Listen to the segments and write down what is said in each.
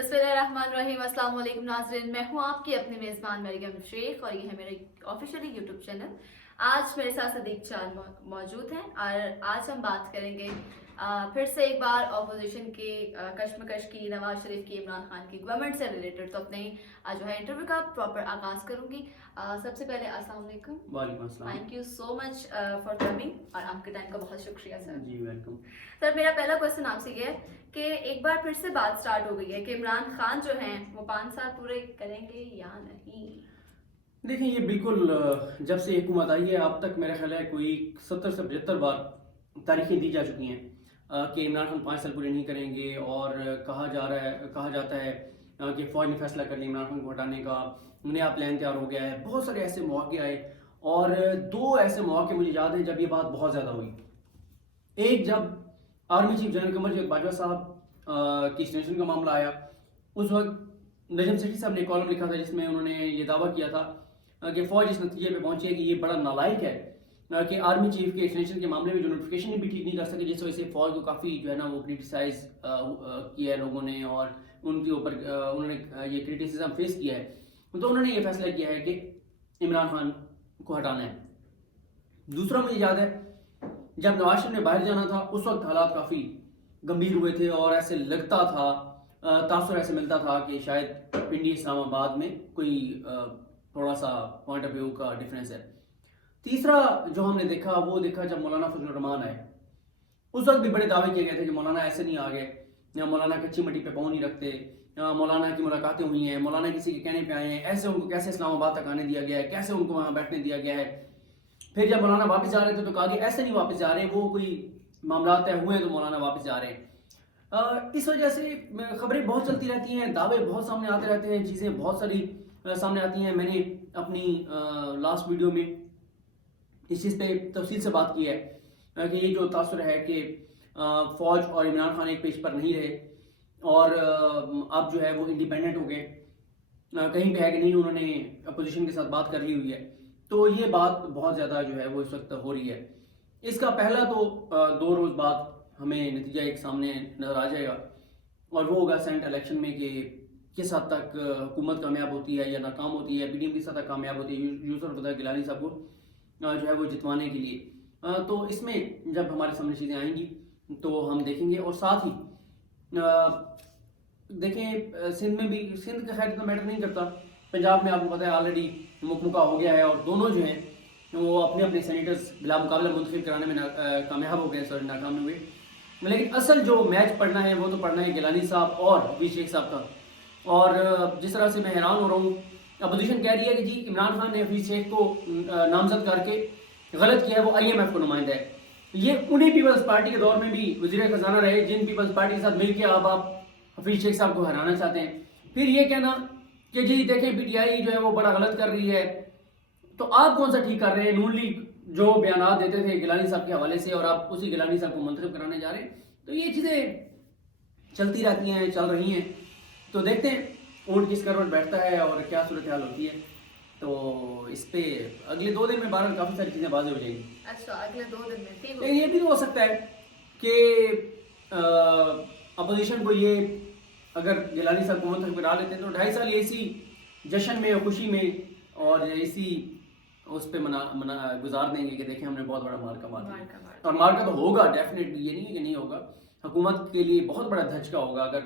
बिस्मिल्लाहिर्रहमानिर्रहीम। अस्सलाम वालेकुम नाज़रीन, मैं हूँ आपकी अपनी मेज़बान मरियम शेख और ये है मेरे ऑफिशियली यूट्यूब चैनल। आज मेरे साथ सदीक चाल मौजूद हैं और आज हम बात करेंगे फिर से एक बार अपोजिशन की कश्मकश की, नवाज शरीफ की, इमरान खान की गवर्नमेंट से रिलेटेड। तो अपने जो है इंटरव्यू का प्रॉपर आगाज़ करूँगी। सबसे पहले अस्सलाम वालेकुम। वालेकुम अस्सलाम। Thank you so much for coming और आपके टाइम का बहुत शुक्रिया सर। जी वेलकम। सर मेरा पहला क्वेश्चन आपसे ये है कि एक बार फिर से बात स्टार्ट हो गई है कि इमरान खान जो हैं वो 5 साल पूरे करेंगे या नहीं। देखिए ये बिल्कुल जब से हुकूमत आई है अब तक मेरा ख्याल है कोई 70 से 75 बार तारीखें दी जा चुकी हैं कि इमरान खान 5 साल पूरे नहीं करेंगे और कहा जाता है कि फ़ौज ने फैसला कर लिया इमरान खान को हटाने का, नया प्लान तैयार हो गया है। बहुत सारे ऐसे मौके आए और 2 ऐसे मौके मुझे याद हैं जब ये बात बहुत ज़्यादा हुई। एक जब आर्मी चीफ जनरल कमर बाजवा साहब की एक्सटेंशन का मामला आया, उस वक्त नजम सेठी साहब ने कॉलम लिखा था जिसमें उन्होंने ये दावा किया था कि फ़ौज इस नतीजे पे पहुंची है कि ये बड़ा नालायक है कि आर्मी चीफ के एक्सटेंशन के मामले में जो नोटिफिकेशन भी ठीक नहीं कर सके, जिस वजह से फ़ौज को काफ़ी जो है ना वो क्रिटिसाइज किया है लोगों ने और उनके ऊपर उन्होंने ये क्रिटिसिज्म फेस किया है। तो उन्होंने ये फैसला किया है कि इमरान खान को हटाना है। दूसरा मुझे याद है जब नवाज शरीफ ने बाहर जाना था उस वक्त हालात काफ़ी गंभीर हुए थे और ऐसे लगता था, तासुर ऐसे मिलता था कि शायद पिंडी इस्लामाबाद में कोई थोड़ा सा पॉइंट ऑफ व्यू का डिफरेंस है। तीसरा जो हमने देखा वो देखा जब मौलाना फजलुर रहमान आए, उस वक्त भी बड़े दावे किए गए थे कि मौलाना ऐसे नहीं आ गए, या मौलाना कच्ची मट्टी पे पाँव नहीं रखते, मौलाना की मुलाकातें हुई हैं, मौलाना किसी के कहने पे आए हैं, ऐसे उनको कैसे इस्लामाबाद तक आने दिया गया है, कैसे उनको वहाँ बैठने दिया गया है। फिर जब मौलाना वापस जा रहे थे तो कहा कि ऐसे नहीं वापस जा रहे, वो कोई मामला तय हुए हैं तो मौलाना वापस जा रहे हैं। इस वजह से खबरें बहुत चलती रहती हैं, दावे बहुत सामने आते रहते हैं, चीज़ें बहुत सारी सामने आती हैं। मैंने अपनी लास्ट वीडियो में इस चीज़ पे तफसील से बात की है कि ये जो तासुर है कि फ़ौज और इमरान खान एक पेज पर नहीं रहे और अब जो है वो इंडिपेंडेंट हो गए, कहीं पे है कि नहीं उन्होंने अपोजिशन के साथ बात कर ली हुई है। तो ये बात बहुत ज़्यादा जो है वो इस वक्त हो रही है। इसका पहला तो 2 रोज़ बाद हमें नतीजा एक सामने नजर आ जाएगा और वो होगा सेनेट इलेक्शन में कि किस हद तक हुकूमत कामयाब होती है या नाकाम होती है, पीडीएम किस हद तक कामयाब होती है यूसुफ रज़ा गिलानी साहब को जो है वो जितवाने के लिए। तो इसमें जब हमारे सामने चीज़ें आएंगी तो हम देखेंगे। और साथ ही देखें सिंध में भी, सिंध का खैर इतना मैटर नहीं करता, पंजाब में आपको पता है ऑलरेडी मुकमुका हो गया है और दोनों जो हैं वो अपने अपने सेनेटर्स बिला मुकाबला मुंतखब कराने में कामयाब हो गए, सॉरी नाकाम हुए। लेकिन असल जो मैच पढ़ना है वो तो पढ़ना है गिलानी साहब और हफीज शेख साहब का। और जिस तरह से मैं हैरान हो रहा हूँ, अपोजिशन कह रही है कि जी इमरान खान ने हफीज शेख को नामजद करके गलत किया है, वो IMF को नुमाइंदा है। ये उन्हीं पीपल्स पार्टी के दौर में भी वज़ीर खजाना रहे जिन पीपल्स पार्टी के साथ मिलकर अब आप हफीज शेख साहब को हराना चाहते हैं। फिर ये कहना कि जी देखें PTI जो है वो बड़ा गलत कर रही है, तो आप कौन सा ठीक कर रहे हैं? नून लीग जो बयान देते थे गिलानी साहब के हवाले से और आप उसी गिलानी साहब को मुंतखब कराने जा रहे हैं। तो ये चीज़ें चलती रहती हैं, चल रही हैं। तो देखते हैं ऊँट किस करवट बैठता है और क्या सूरत हाल होती है। तो इस पे अगले 2 दिन में बहरहाल काफ़ी सारी चीज़ें वाज़ेह हो जाएंगी। अच्छा, अगले 2 दिन में ठीक ये भी हो सकता है कि अपोजिशन को ये अगर गिलानी साहब को मुंतखब करा लेते हैं तो 2.5 साल इसी जश्न में और खुशी में और इसी उस पे गुजार देंगे कि देखें हमने बहुत बड़ा मार्का मारा। और मार्का तो होगा डेफिनेटली, ये नहीं है कि नहीं होगा। हुकूमत के लिए बहुत बड़ा धचका होगा अगर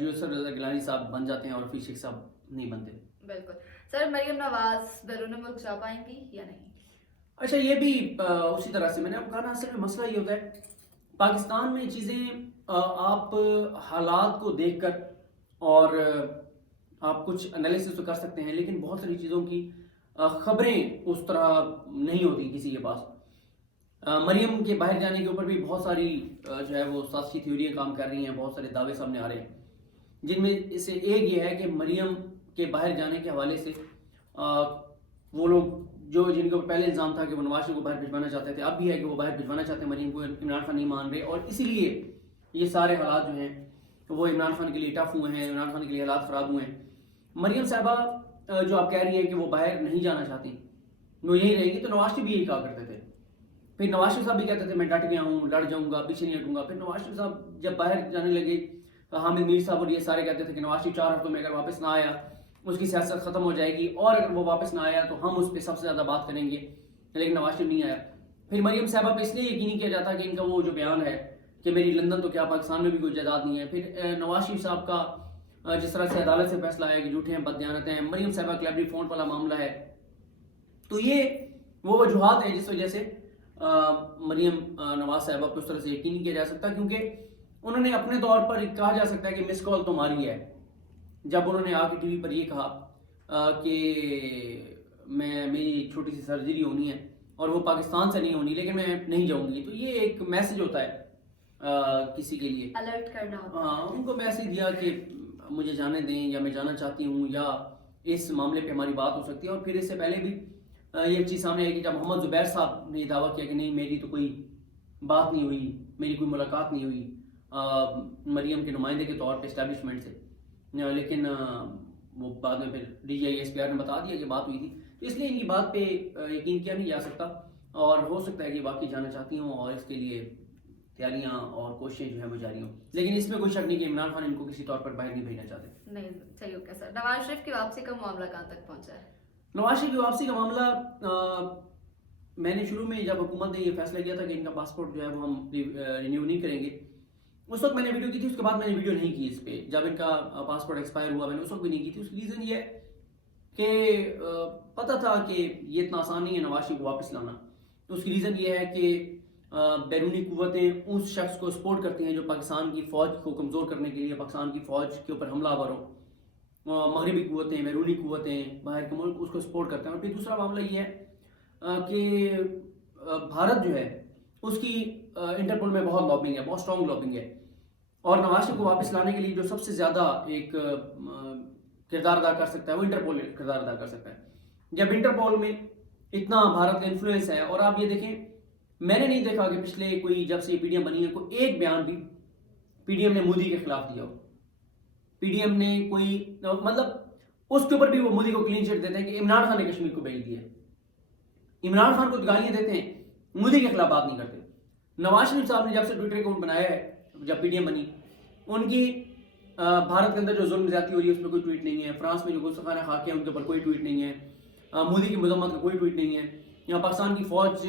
यूसुफ रज़ा गिलानी साहब बन जाते हैं और हफीज शेख साहब नहीं बनते। बिल्कुल सर, मरियम नवाज बैरून मुल्क जा पाएंगी या नहीं? अच्छा, ये भी उसी तरह से मैंने आपको कहा ना, असल में मसला ये होता है पाकिस्तान में चीज़ें आप हालात को देखकर और आप कुछ एनालिसिस तो कर सकते हैं, लेकिन बहुत सारी चीज़ों की खबरें उस तरह नहीं होती किसी के पास। मरियम के बाहर जाने के ऊपर भी बहुत सारी जो है वो साजिशी थ्योरियाँ काम कर रही हैं, बहुत सारे दावे सामने आ रहे हैं, जिनमें से एक ये है कि मरियम के बाहर जाने के हवाले से वो लोग जो जिनके ऊपर पहले इल्ज़ाम था कि वो नवाज शरीफ को बाहर भिजवाना चाहते थे, अब भी है कि वो बाहर भिजवाना चाहते हैं मरीम को, इमरान खान नहीं मान रहे और इसीलिए ये सारे हालात जो हैं वो इमरान खान के लिए टफ हुए हैं, इमरान खान के लिए हालात ख़राब हुए हैं। मरियम साहबा जो आप कह रही है कि वो बाहर नहीं जाना चाहती, वो यही रहेंगी, तो नवाज शरीफ भी यही कहा करते थे। फिर नवाज शरीफ साहब भी कहते थे मैं डट गया हूँ, लड़ जाऊँगा, पीछे नहीं हटूँगा। फिर नवाज शरीफ साहब जब बाहर जाने लगे حامد میر صاحب اور یہ سارے کہتے تھے کہ نواز شریف 4 ہفتوں میں اگر واپس نہ آیا اس کی سیاست ختم ہو جائے گی، اور اگر وہ واپس نہ آیا تو ہم اس پہ سب سے زیادہ بات کریں گے، لیکن نواز شریف نہیں آیا۔ پھر مریم صاحبہ پہ اس لیے یقینی کیا جاتا کہ ان کا وہ جو بیان ہے کہ میری لندن تو کیا پاکستان میں بھی کوئی جائیداد نہیں ہے۔ پھر نواز شریف صاحب کا جس طرح سے عدالت سے فیصلہ آیا کہ جھوٹے ہیں، بددیانت ہیں، مریم صاحبہ کلیبری فونٹ والا معاملہ ہے، تو یہ وہ وجوہات ہیں جس وجہ سے مریم نواز صاحبہ کو اس طرح سے یقین نہیں کیا جا سکتا، کیونکہ انہوں نے اپنے طور پر کہا جا سکتا ہے کہ مس کال تو ماری ہے، جب انہوں نے آ کے ٹی وی پر یہ کہا کہ میری چھوٹی سی سرجری ہونی ہے اور وہ پاکستان سے نہیں ہونی لیکن میں نہیں جاؤں گی، تو یہ ایک میسج ہوتا ہے کسی کے لیے الرٹ کرنا ہوتا ہے۔ ہاں، ان کو میسج دیا کہ مجھے جانے دیں یا میں جانا چاہتی ہوں یا اس معاملے پہ ہماری بات ہو سکتی ہے۔ اور پھر اس سے پہلے بھی یہ ایک چیز سامنے آئی کہ جب محمد زبیر صاحب نے یہ دعویٰ کیا کہ نہیں میری تو کوئی بات نہیں ہوئی، میری کوئی ملاقات نہیں ہوئی مریم کے نمائندے کے طور پہ اسٹیبلشمنٹ سے، لیکن وہ بعد میں پھر D G I S P R نے بتا دیا کہ بات ہوئی تھی، تو اس لیے ان کی بات پہ یقین کیا نہیں جا سکتا، اور ہو سکتا ہے کہ واقعی جانا چاہتی ہوں اور اس کے لیے تیاریاں اور کوششیں جو ہیں وہ جاری ہوں، لیکن اس میں کوئی شک نہیں کہ عمران خان ان کو کسی طور پر باہر نہیں بھیجنا چاہتے۔ نہیں صحیح اوکے سر، نواز شریف کی واپسی کا معاملہ کہاں تک پہنچا ہے؟ نواز شریف کی واپسی کا معاملہ میں نے شروع میں جب حکومت نے یہ فیصلہ کیا تھا کہ ان کا پاسپورٹ جو ہے وہ ہم رینیو نہیں کریں گے، اس وقت میں نے ویڈیو کی تھی، اس کے بعد میں نے ویڈیو نہیں کی اس پہ، جب ان کا پاسپورٹ ایکسپائر ہوا میں نے اس وقت بھی نہیں کی تھی۔ اس کی ریزن یہ ہے کہ پتہ تھا کہ یہ اتنا آسان نہیں ہے نواز شریف کو واپس لانا۔ اس کی ریزن یہ ہے کہ بیرونی قوتیں اس شخص کو سپورٹ کرتی ہیں جو پاکستان کی فوج کو کمزور کرنے کے لیے پاکستان کی فوج کے اوپر حملہ آور ہو، مغربی قوتیں، بیرونی قوتیں، باہر کے ملک اس کو سپورٹ کرتے ہیں۔ اور پھر دوسرا معاملہ یہ ہے کہ بھارت جو ہے اس کی انٹرپول میں بہت لابنگ ہے، بہت اسٹرانگ لابنگ ہے، اور نواز شریف کو واپس لانے کے لیے جو سب سے زیادہ ایک کردار ادا کر سکتا ہے وہ انٹرپول کردار ادا کر سکتا ہے۔ جب انٹرپول میں اتنا بھارت کا انفلوئنس ہے، اور آپ یہ دیکھیں میں نے نہیں دیکھا کہ پچھلے کوئی جب سے یہ پی ڈی ایم بنی ہے کوئی ایک بیان بھی پی ڈی ایم نے مودی کے خلاف دیا ہو، پی ڈی ایم نے کوئی مطلب اس کے اوپر بھی وہ مودی کو کلین چٹ دیتے ہیں کہ عمران خان نے کشمیر کو بھیج دیا، عمران خان کو گالیاں دیتے ہیں، مودی کے خلاف بات نہیں کرتے۔ نواز شریف صاحب نے جب سے ٹویٹر اکاؤنٹ بنایا ہے، جب پی ڈی ایم بنی، ان کی بھارت کے اندر جو ظلم زیادتی ہو رہی ہے اس پہ کوئی ٹویٹ نہیں ہے، فرانس میں جو گستاخانہ خاکے ہیں ان کے اوپر کوئی ٹویٹ نہیں ہے، مودی کی مذمت کا کوئی ٹویٹ نہیں ہے، یا پاکستان کی فوج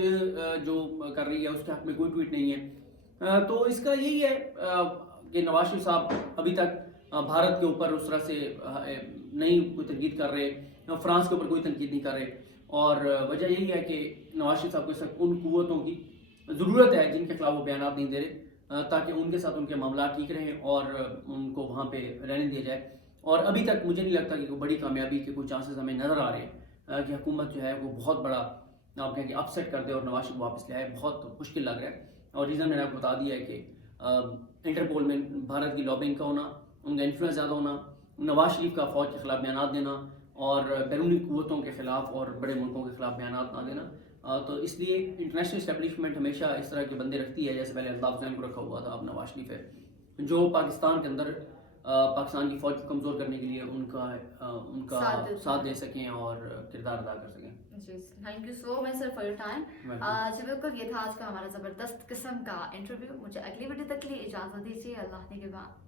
جو کر رہی ہے اس کے حق میں کوئی ٹویٹ نہیں ہے۔ تو اس کا یہی ہے کہ نواز شریف صاحب ابھی تک بھارت کے اوپر اس طرح سے نہیں کوئی تنقید کر رہے، فرانس کے اوپر کوئی تنقید نہیں کر رہے، اور وجہ یہی ہے کہ نواز شریف صاحب کو اس وقت ان قوتوں کی ضرورت ہے جن کے خلاف وہ بیانات نہیں دے رہے، تاکہ ان کے ساتھ ان کے معاملات ٹھیک رہیں اور ان کو وہاں پہ رہنے دیا جائے۔ اور ابھی تک مجھے نہیں لگتا کہ کوئی بڑی کامیابی کے کوئی چانسز ہمیں نظر آ رہے ہیں کہ حکومت جو ہے وہ بہت بڑا آپ کہیں کہ اپ سیٹ کر دے اور نواز شریف واپس لے آئے، بہت مشکل لگ رہا ہے۔ اور ریزن میں نے آپ کو بتا دیا ہے کہ انٹرپول میں بھارت کی لابنگ کا ہونا، ان کا انفلوئنس زیادہ ہونا، نواز شریف کا فوج کے خلاف بیانات دینا اور بیرونی قوتوں کے خلاف اور بڑے ملکوں کے خلاف بیانات نہ دینا، تو اس لیے انٹرنیشنل اسٹیبلشمنٹ ہمیشہ اس طرح کے بندے رکھتی ہے، جیسے پہلے الطاف حسین کو رکھا ہوا تھا، اب نواز شریف ہے، جو پاکستان کے اندر پاکستان کی فوج کو کمزور کرنے کے لیے ان کا ساتھ دے سکیں اور کردار ادا کر سکیں۔ جی thank you so much sir for your time. جی بالکل یہ تھا آج کا ہمارا زبردست قسم کا انٹرویو۔ مجھے اگلی ویڈیو تک کے لیے اجازت دیجیے، اللہ نے کے بعد۔